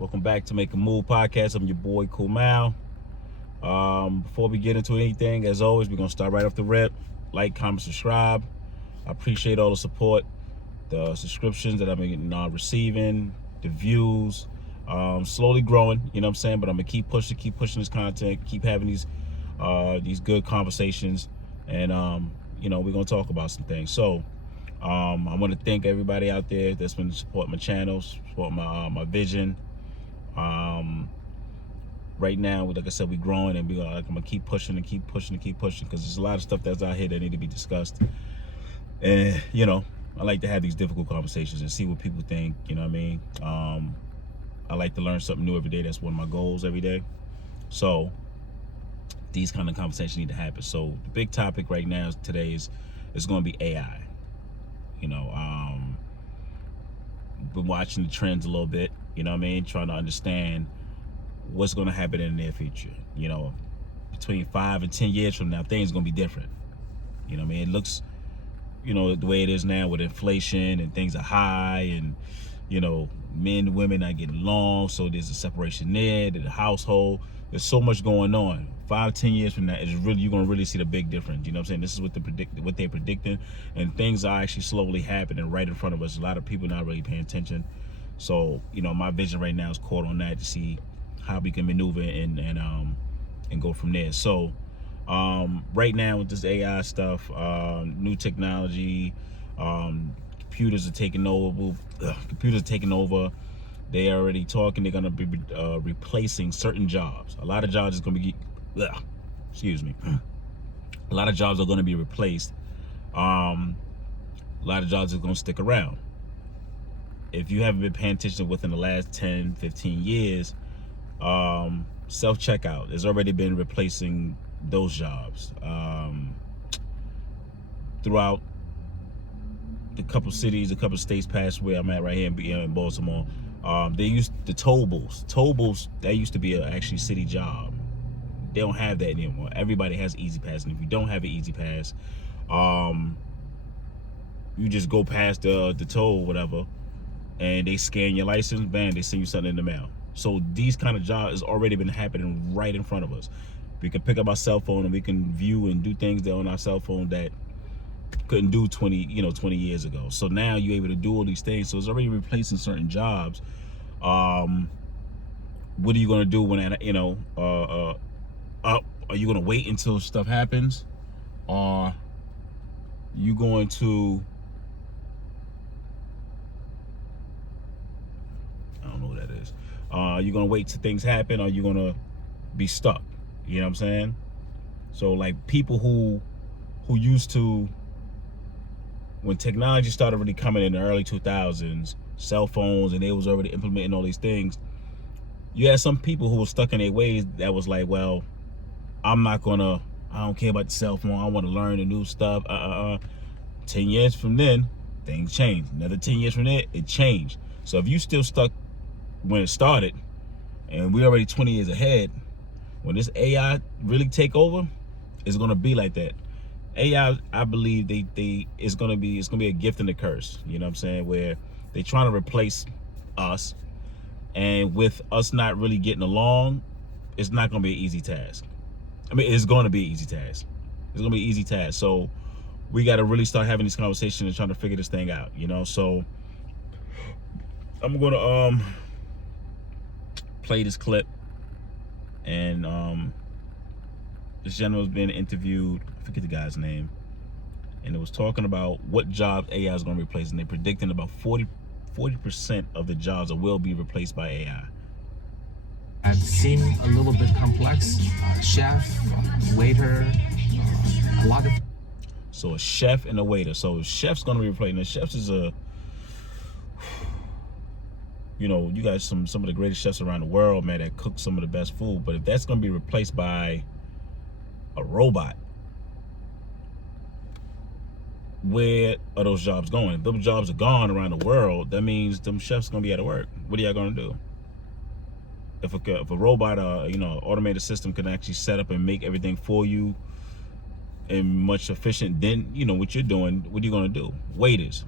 Welcome back to Make a Move podcast. I'm your boy Kumal. Before we get into anything, as always, we're gonna start right off the rip. Like, comment, subscribe. I appreciate all the support, the subscriptions that I've been receiving, the views. Slowly growing, you know what I'm saying? But I'm gonna keep pushing this content, keep having these good conversations, and we're gonna talk about some things. So I want to thank everybody out there that's been supporting my channels, supporting my vision. Right now, like I said, we're growing, and I'm gonna keep pushing because there's a lot of stuff that's out here that need to be discussed. And I like to have these difficult conversations and see what people think. You know what I mean? I like to learn something new every day. That's one of my goals every day. So these kind of conversations need to happen. So the big topic right now today is going to be AI. Been watching the trends a little bit. You know what I mean? Trying to understand what's going to happen in the near future. Between 5 and 10 years from now, things are going to be different. You know what I mean? It looks, the way it is now with inflation and things are high, and men and women not getting along, so there's a separation there, the household. There's so much going on. 5-10 years from now, you're gonna really see the big difference. You know what I'm saying? This is what they're predicting, and things are actually slowly happening right in front of us. A lot of people not really paying attention. So my vision right now is caught on that to see how we can maneuver and go from there. So right now with this AI stuff, new technology, computers are taking over. They're already talking. They're gonna be replacing certain jobs. A lot of jobs is gonna be, excuse me. A lot of jobs are gonna be replaced. A lot of jobs are gonna stick around. If you haven't been paying attention within the last 10, 15 years, self-checkout has already been replacing those jobs. Throughout a couple cities, a couple states past where I'm at right here in Baltimore, they used the toll booths. Toll booths, that used to be a actually city job. They don't have that anymore. Everybody has Easy Pass, and if you don't have an Easy Pass, you just go past the toll, whatever, and they scan your license, bam, they send you something in the mail. So these kind of jobs has already been happening right in front of us. We can pick up our cell phone and we can view and do things that on our cell phone that couldn't do 20 years ago. So now you're able to do all these things. So it's already replacing certain jobs. What are you going to do when are you going to wait until stuff happens? Are you going to, I don't know what that is. You're going to wait till things happen, or you're going to be stuck? You know what I'm saying? So like people who used to, when technology started really coming in the early 2000s, cell phones, and they was already implementing all these things, you had some people who were stuck in their ways that was like, well, I don't care about the cell phone, I want to learn the new stuff. 10 years from then, things changed. Another 10 years from there, it changed. So if you still stuck when it started, and we're already 20 years ahead, when this AI really take over, it's gonna be like that. AI, I believe it's gonna be a gift and a curse. You know what I'm saying? Where they trying to replace us, and with us not really getting along, it's not gonna be an easy task. I mean, it's gonna be an easy task. It's gonna be an easy task. So we got to really start having these conversations and trying to figure this thing out. So I'm gonna play this clip, and this gentleman's been interviewed, I forget the guy's name, and it was talking about what jobs AI is going to replace, and they're predicting about 40% of the jobs will be replaced by AI. It seemed a little bit complex. Chef, waiter, a lot of. So a chef and a waiter. So chef's going to be replaced. Now, chefs is you got some of the greatest chefs around the world, man, that cook some of the best food. But if that's going to be replaced by a robot, where are those jobs going? If those jobs are gone around the world, that means them chefs going to be out of work. What are y'all going to do? If a robot, automated system can actually set up and make everything for you and much efficient, then what you're doing, what are you going to do? Waiters.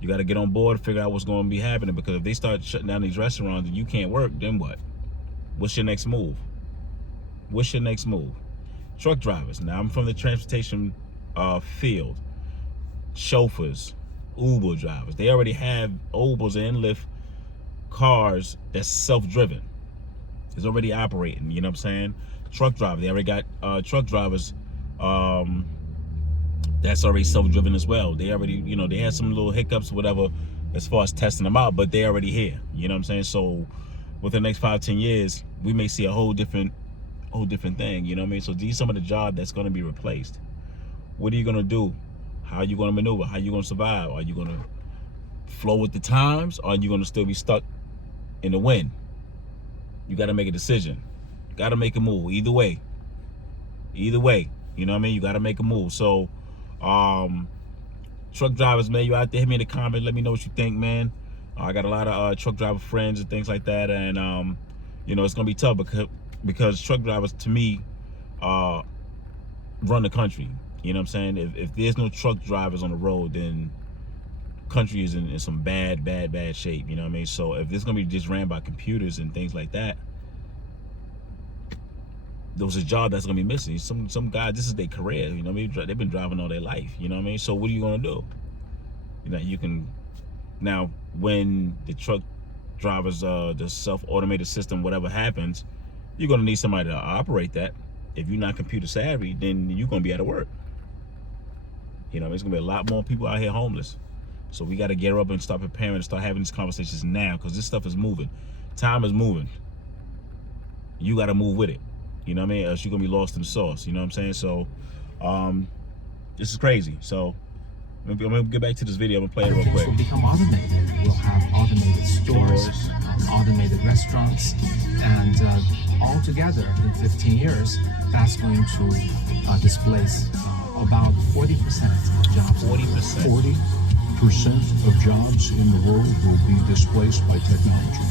You got to get on board, figure out what's going to be happening, because if they start shutting down these restaurants and you can't work, then what? What's your next move? What's your next move? Truck drivers. Now, I'm from the transportation field. Chauffeurs, Uber drivers. They already have Ubers and Lyft cars that's self-driven. It's already operating, you know what I'm saying? Truck driver. They already got truck drivers that's already self-driven as well. They already, you know, they had some little hiccups or whatever as far as testing them out, but they already here, you know what I'm saying? So within the next 5-10 years, we may see a whole different thing, you know what I mean? So these are some of the jobs that's going to be replaced. What are you going to do? How are you going to maneuver? How are you going to survive? Are you going to flow with the times, or are you going to still be stuck in the wind? You got to make a decision. Got to make a move. Either way, you know what I mean? You got to make a move. So truck drivers, man, you out there, hit me in the comments, let me know what you think, man. I got a lot of truck driver friends and things like that, and you know, it's gonna be tough because truck drivers, to me, run the country. You know what I'm saying? If there's no truck drivers on the road, then country is in some bad shape. You know what I mean? So if it's gonna be just ran by computers and things like that, those are jobs that's gonna be missing. Some guys, this is their career. You know what I mean? They've been driving all their life. You know what I mean? So what are you gonna do? You know, you can now, when the truck drivers, the self-automated system, whatever happens, you're gonna need somebody to operate that. If you're not computer savvy, then you're gonna be out of work. You know, there's gonna be a lot more people out here homeless. So we got to get up and start preparing and start having these conversations now, because this stuff is moving. Time is moving. You got to move with it. You know what I mean? Else you're going to be lost in the sauce. You know what I'm saying? So, this is crazy. So, I'm going to get back to this video. I'm going to play it real Things quick. will become automated. We'll have automated stores, automated restaurants, and all together in 15 years, that's going to displace about 40% of jobs. 40%. 40% of jobs in the world will be displaced by technology.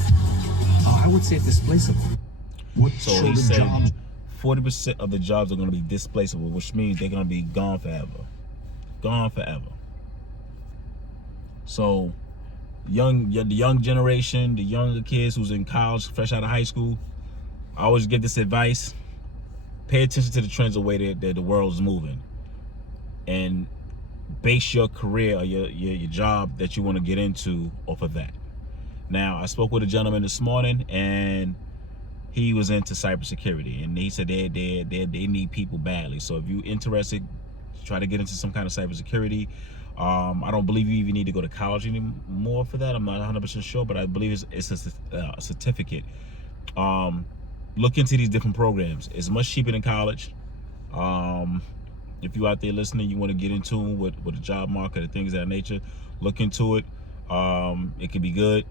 I would say displaceable. What So sort he of said jobs? 40% of the jobs are going to be displaceable, which means they're going to be gone forever. Gone forever. So the young generation, the younger kids who's in college, fresh out of high school, I always give this advice: pay attention to the trends of the way that the world is moving, and base your career or your job that you want to get into off of that. Now, I spoke with a gentleman this morning, and he was into cybersecurity, and he said they need people badly. So if you're interested, try to get into some kind of cybersecurity. I don't believe you even need to go to college anymore for that. I'm not 100% sure, but I believe it's a certificate. Look into these different programs. It's much cheaper than college. If you out there listening, you want to get in tune with the job market and things of that nature, look into it. It could be good.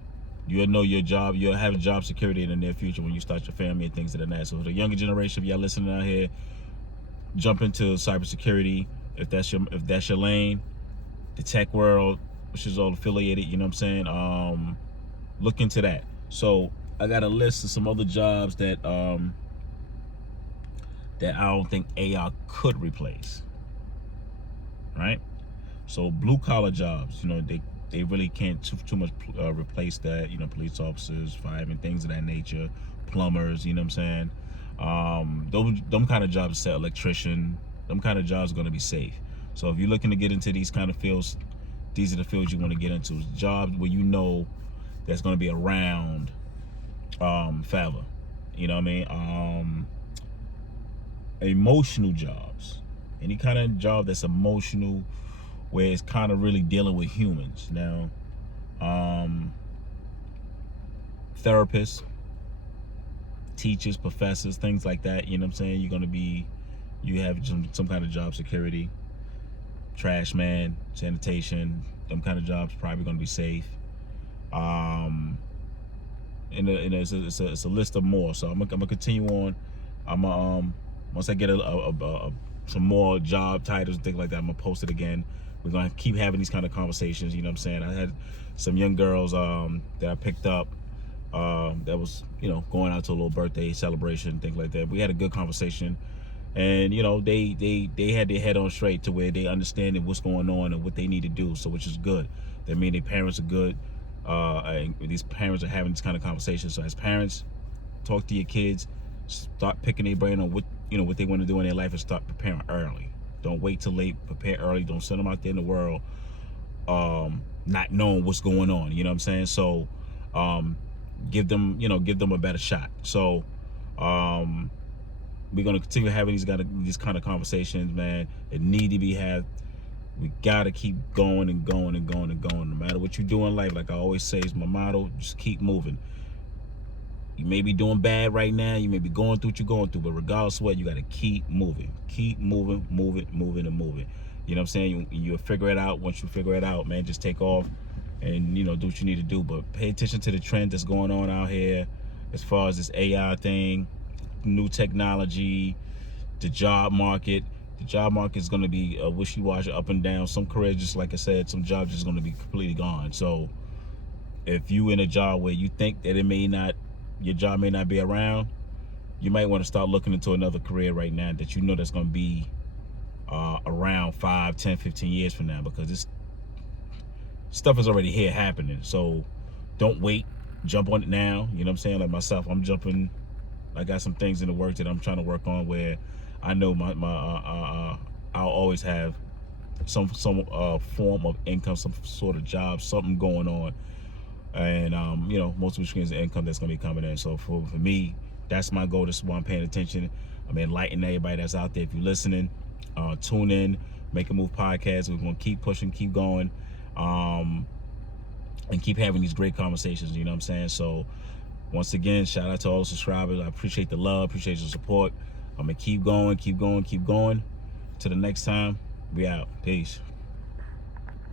You'll know your job. You'll have job security in the near future when you start your family and things of that nature. So for the younger generation, if y'all listening out here, jump into cybersecurity if that's your lane. The tech world, which is all affiliated, you know what I'm saying? Look into that. So I got a list of some other jobs that that I don't think AI could replace. Right? So blue collar jobs, you know, they really can't too much replace that. You know, police officers, firemen, things of that nature, plumbers, you know what I'm saying? Them kind of jobs, say electrician, them kind of jobs are going to be safe. So if you're looking to get into these kind of fields, these are the fields you want to get into. Jobs where you know that's going to be around forever. You know what I mean? Emotional jobs. Any kind of job that's emotional, where it's kind of really dealing with humans. Now, therapists, teachers, professors, things like that, you know what I'm saying? You have some kind of job security. Trash man, sanitation, them kind of jobs probably going to be safe. And it's a list of more. So I'm gonna continue on. Once I get some more job titles and things like that, I'm gonna post it again. We're gonna keep having these kind of conversations. You know what I'm saying? I had some young girls that I picked up that was, you know, going out to a little birthday celebration, things like that. We had a good conversation. And, you know, they had their head on straight to where they understand what's going on and what they need to do, so which is good. That means their parents are good. And these parents are having this kind of conversation. So as parents, talk to your kids, start picking their brain on what they want to do in their life, and start preparing early. Don't wait till late. Prepare early. Don't send them out there in the world not knowing what's going on. You know what I'm saying? So give them a better shot. So we're gonna continue having these kind of conversations, man. It need to be had. We gotta keep going and going and going and going. No matter what you do in life, like I always say, is my motto, just keep moving. You may be doing bad right now, you may be going through what you're going through, but regardless of what, you gotta keep moving. Keep moving, moving, moving, and moving. You know what I'm saying? You'll figure it out. Once you figure it out, man, just take off and do what you need to do. But pay attention to the trend that's going on out here as far as this AI thing, new technology, the job market. The job market is going to be wishy-washy, up and down. Some careers, just like I said, some jobs just going to be completely gone. So if you in a job where you think that your job may not be around, you might want to start looking into another career right now that you know that's going to be around 5, 10, 15 years from now, because this stuff is already here happening. So don't wait. Jump on it now. You know what I'm saying? Like myself, I'm jumping. I got some things in the work that I'm trying to work on where I know I'll always have some form of income, some sort of job, something going on, and most of which is the income that's gonna be coming in. So for me, that's my goal. This is why I'm paying attention. I'm enlightening everybody that's out there. If you're listening, tune in. Make a Move podcast. We're gonna keep pushing, keep going, and keep having these great conversations. You know what I'm saying? So once again, shout out to all the subscribers. I appreciate the love, appreciate your support. I'm gonna keep going, keep going, keep going. Till the next time, we out. Peace.